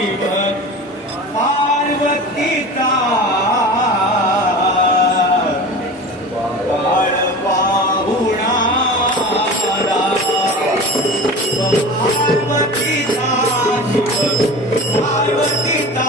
शिव पार्वतीचा. पाहुणा पार्वतीचा शिव पार्वतीचा.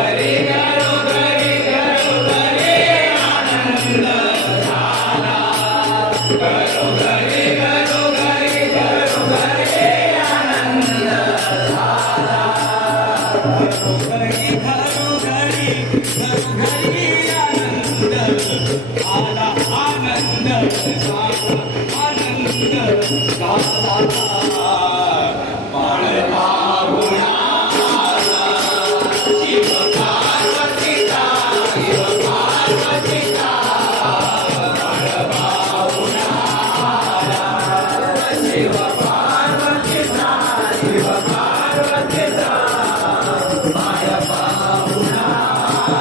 घरोघरी घरोघरी घरोघरी आनंद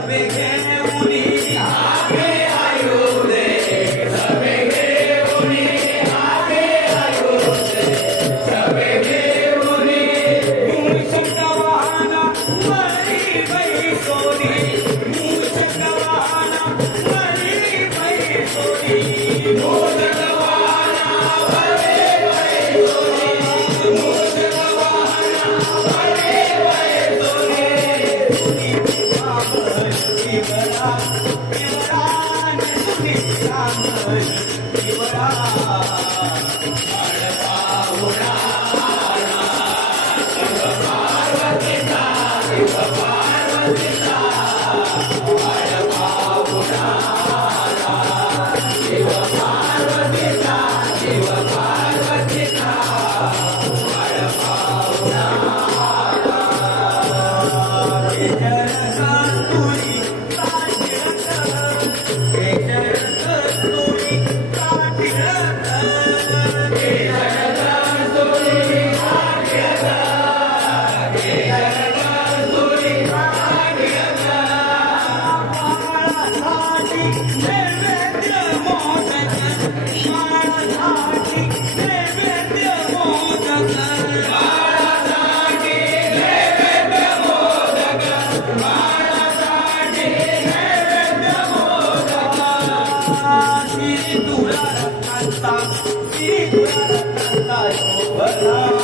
peguei é a peguei... रत्नांचा श्री तुला रत्नांचा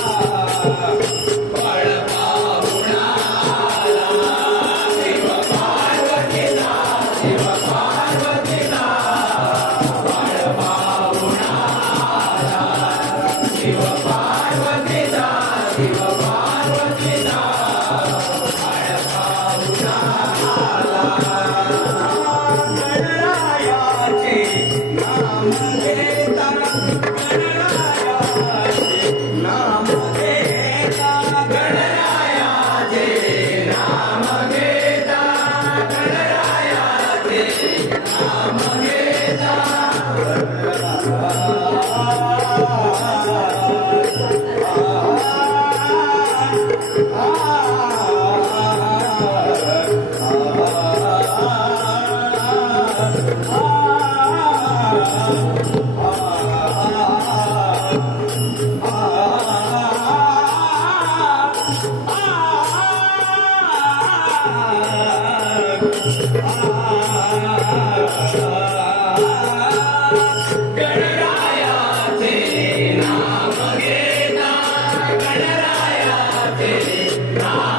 God.